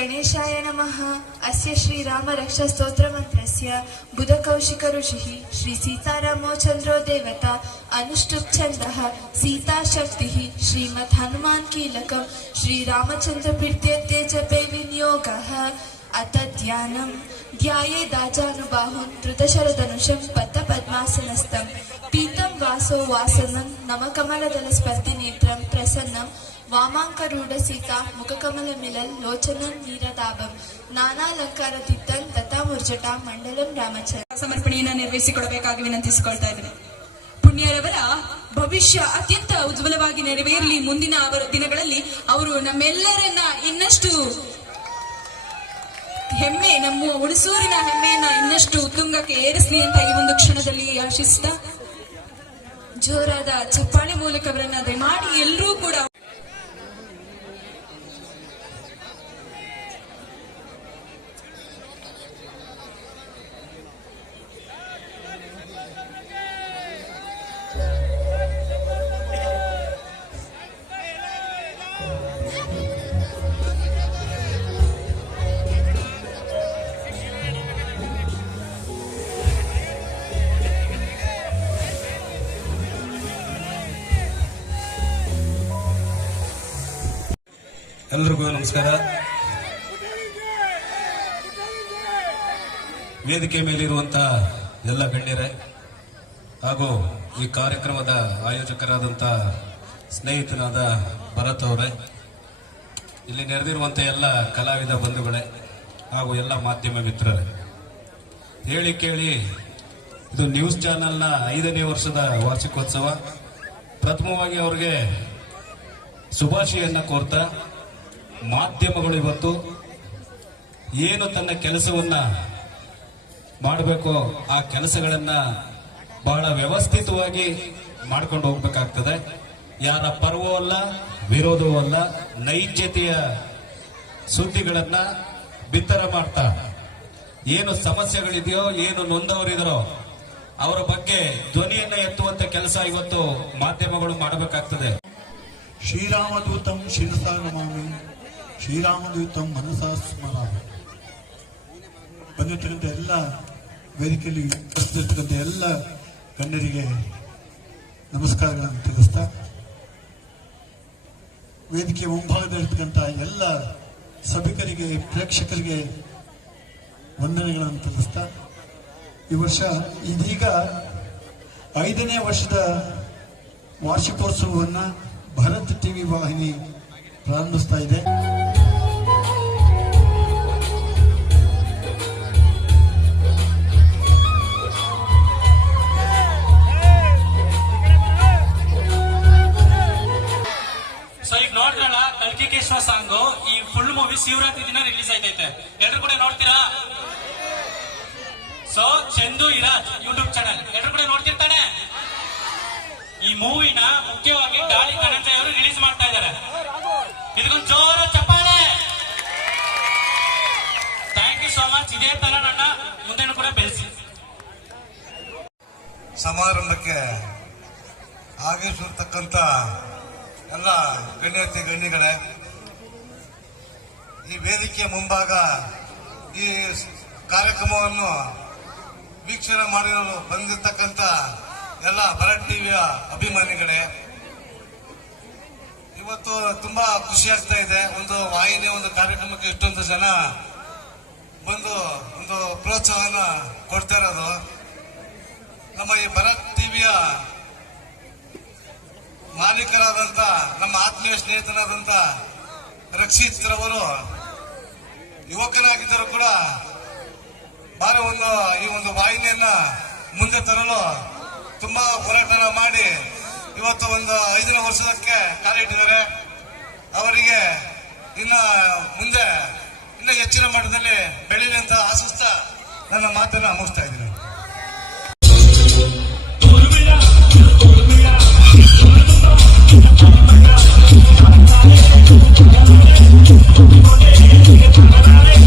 गणेशाय नमः। अस्य श्रीराम रक्षा स्तोत्र मंत्रस्य बुधकौशिक ऋषिः श्री सीतारामो चंद्रो देवता अनुष्टुप छन्दः सीता शक्तिः श्रीमद् हनुमान कीलकं श्रीरामचंद्र प्रीत्यर्थे जपे विनियोगः। अथ ध्यानं ध्यायेदाजानुबाहुं धृतशरधनुषं पद्मपद्मासनस्थं पीतं वासो वासनं नमकमलदलस्पर्धिनेत्रं प्रसन्नं वामांकरूढ़ सीता मुखकमल मिलल लोचनन नीरदाभं ನಾನಾಲಂಕಾರದಿದ್ದಂ ತಥಾ ಮುರ್ಜಟ ಮಂಡಲಂ ರಾಮಚಂದ್ರ ಸಮರ್ಪಣೆಯನ್ನು ನೆರವೇರಿಸಿಕೊಡಬೇಕಾಗಿ ವಿನಂತಿಸಿಕೊಳ್ತಾ ಇದ್ದೇನೆ. ಪುಣ್ಯರವರ ಭವಿಷ್ಯ ಅತ್ಯಂತ ಉಜ್ವಲವಾಗಿ ನೆರವೇರಲಿ. ಮುಂದಿನ ದಿನಗಳಲ್ಲಿ ಅವರು ನಮ್ಮೆಲ್ಲರನ್ನ ಇನ್ನಷ್ಟು ಹೆಮ್ಮೆ, ನಮ್ಮ ಹುಣಸೂರಿನ ಹೆಮ್ಮೆಯನ್ನ ಇನ್ನಷ್ಟು ಉತ್ತುಂಗಕ್ಕೆ ಏರಿಸಲಿ ಅಂತ ಈ ಒಂದು ಕ್ಷಣದಲ್ಲಿ ಆಶಿಸ್ತಾ ಜೋರಾದ ಚಪ್ಪಾಳೆ ಮೂಲಕ ಅವರನ್ನ ದಯಮಾಡಿ ಎಲ್ಲರೂ ಕೂಡ ಎಲ್ರಿಗೂ ನಮಸ್ಕಾರ. ವೇದಿಕೆ ಮೇಲಿರುವಂತಹ ಎಲ್ಲ ಗಣ್ಯರೇ ಹಾಗೂ ಈ ಕಾರ್ಯಕ್ರಮದ ಆಯೋಜಕರಾದಂತಹ ಸ್ನೇಹಿತನಾದ ಭರತ್ ಅವರೇ, ಇಲ್ಲಿ ನೆರೆದಿರುವಂತಹ ಎಲ್ಲ ಕಲಾವಿದ ಬಂಧುಗಳೇ ಹಾಗೂ ಎಲ್ಲ ಮಾಧ್ಯಮ ಮಿತ್ರರೇ, ಹೇಳಿ ಕೇಳಿ ಇದು ನ್ಯೂಸ್ ಚಾನೆಲ್ನ 5ನೇ ವರ್ಷದ ವಾರ್ಷಿಕೋತ್ಸವ. ಪ್ರಥಮವಾಗಿ ಅವರಿಗೆ ಶುಭಾಶಯನ್ನ ಕೋರ್ತಾ, ಮಾಧ್ಯಮಗಳು ಇವತ್ತು ಏನು ತನ್ನ ಕೆಲಸವನ್ನ ಮಾಡಬೇಕು ಆ ಕೆಲಸಗಳನ್ನ ಬಹಳ ವ್ಯವಸ್ಥಿತವಾಗಿ ಮಾಡ್ಕೊಂಡು ಹೋಗ್ಬೇಕಾಗ್ತದೆ. ಯಾರ ಪರವೂ ಅಲ್ಲ, ವಿರೋಧವೂ ಅಲ್ಲ, ನೈಜತೆಯ ಸುದ್ದಿಗಳನ್ನ ಬಿತ್ತರ ಮಾಡ್ತಾ ಏನು ಸಮಸ್ಯೆಗಳಿದೆಯೋ, ಏನು ನೊಂದವರಿದರೋ ಅವರ ಬಗ್ಗೆ ಧ್ವನಿಯನ್ನ ಎತ್ತುವಂತ ಕೆಲಸ ಇವತ್ತು ಮಾಧ್ಯಮಗಳು ಮಾಡಬೇಕಾಗ್ತದೆ. ಶ್ರೀರಾಮದೂತಂ ಶಿರಸಾ ನಮಾಮಿ, ಶ್ರೀರಾಮದೂತಂ ಮನಸಾ ಸ್ಮರಾಮಿ. ಬಂದಿರ್ತಕ್ಕಂಥ ಎಲ್ಲ ವೇದಿಕೆಯಲ್ಲಿ ಉಪಸ್ಥಿತಿರ್ತಕ್ಕಂಥ ಎಲ್ಲ ಗಣ್ಯರಿಗೆ ನಮಸ್ಕಾರಗಳನ್ನು ತಿಳಿಸ್ತಾ, ವೇದಿಕೆ ಮುಂಭಾಗದಲ್ಲಿರ್ತಕ್ಕಂಥ ಎಲ್ಲ ಸಭಿಕರಿಗೆ, ಪ್ರೇಕ್ಷಕರಿಗೆ ವಂದನೆಗಳನ್ನು ತಿಳಿಸ್ತಾ, ಈ ವರ್ಷ ಇದೀಗ 5ನೇ ವರ್ಷದ ವಾರ್ಷಿಕೋತ್ಸವವನ್ನು ಭಾರತ್ ಟಿವಿ ವಾಹಿನಿ ಪ್ರಾರಂಭಿಸ್ತಾ ಇದೆ. ಸೊ ಈಗ ನೋಡ್ರಲ್ಲ, ಕಲ್ಕಿಕೇಶ್ವರ ಸಾಂಗ್ ಈ ಫುಲ್ ಮೂವಿ ಶಿವರಾತ್ರಿ ದಿನ ರಿಲೀಸ್ ಆಯ್ತೈತೆ. ಎಲ್ರು ಕೂಡ ನೋಡ್ತೀರಾ? So Chandu Iraj YouTube channel ಎಲ್ರು ಕೂಡ ನೋಡ್ತಿರ್ತಾನೆ. ಈ ಮೂವಿನ ಮುಖ್ಯವಾಗಿ ಗಾಳಿ ಧನಂಜಯ ಅವರು ರಿಲೀಸ್ ಮಾಡ್ತಾ ಇದ್ದಾರೆ. ಇದಕ್ಕೊಂದು ಜೋರ ಚಪ್ಪಾಳೆ. Thank you so much. ಇದೇ ತರ ನನ್ನ ಮುಂದೆ ಕೂಡ ಬೆಳೆಸಿ. ಸಮಾರಂಭಕ್ಕೆ ಆಗಮಿಸಿರ್ತಕ್ಕಂಥ ಎಲ್ಲ ಗಣ್ಯತಿ ಗಣ್ಯಗಳೇ, ಈ ವೇದಿಕೆಯ ಮುಂಭಾಗ ಈ ಕಾರ್ಯಕ್ರಮವನ್ನು ವೀಕ್ಷಣೆ ಮಾಡಲು ಬಂದಿರತಕ್ಕಂಥ ಎಲ್ಲ ಭರತ್ ಟಿವಿಯ ಅಭಿಮಾನಿಗಳೇ, ಇವತ್ತು ತುಂಬಾ ಖುಷಿ ಆಗ್ತಾ ಇದೆ. ಒಂದು ವಾಹಿನಿಯ ಒಂದು ಕಾರ್ಯಕ್ರಮಕ್ಕೆ ಇಷ್ಟೊಂದು ಜನ ಬಂದು ಒಂದು ಪ್ರೋತ್ಸಾಹನ ಕೊಡ್ತಾ ಇರೋದು. ನಮ್ಮ ಈ ಭರತ್ ಟಿವಿಯ ಮಾಲೀಕರಾದಂತ ನಮ್ಮ ಆತ್ಮೀಯ ಸ್ನೇಹಿತನಾದಂತ ರಕ್ಷಿತ್ ರವರು ಯುವಕನಾಗಿದ್ದರೂ ಕೂಡ ಬಾರಿ ಈ ಒಂದು ವಾಹಿನಿಯನ್ನ ಮುಂದೆ ತರಲು ತುಂಬಾ ಹೋರಾಟ ಮಾಡಿ ಇವತ್ತು ಒಂದು 5ನೇ ವರ್ಷದಕ್ಕೆ ಕಾಲಿಟ್ಟಿದ್ದಾರೆ. ಅವರಿಗೆ ಮುಂದೆ ಇನ್ನ ಹೆಚ್ಚಿನ ಮಟ್ಟದಲ್ಲಿ ಬೆಳೀಲಿ ಅಂತ ಆಶಿಸ್ತಾ ನನ್ನ ಮಾತನ್ನ ಮುಗಿಸ್ತಾ ಇದ್ದೀನಿ. Thank you.